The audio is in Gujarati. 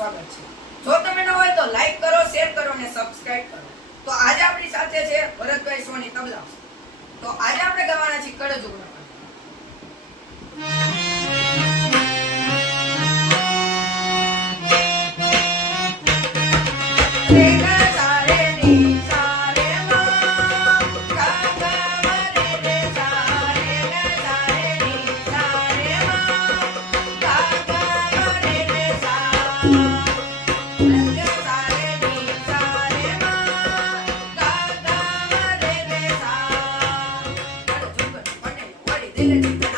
સ્વાગત છે। જો તમે ન હોય તો લાઈક કરો, શેર કરો અને સબસ્ક્રાઇબ કરો। તો આજે આપણી સાથે છે ભરતભાઈ સોની તબલા। તો આજે આપણે ગાવાના છે કળજુગનો। Dile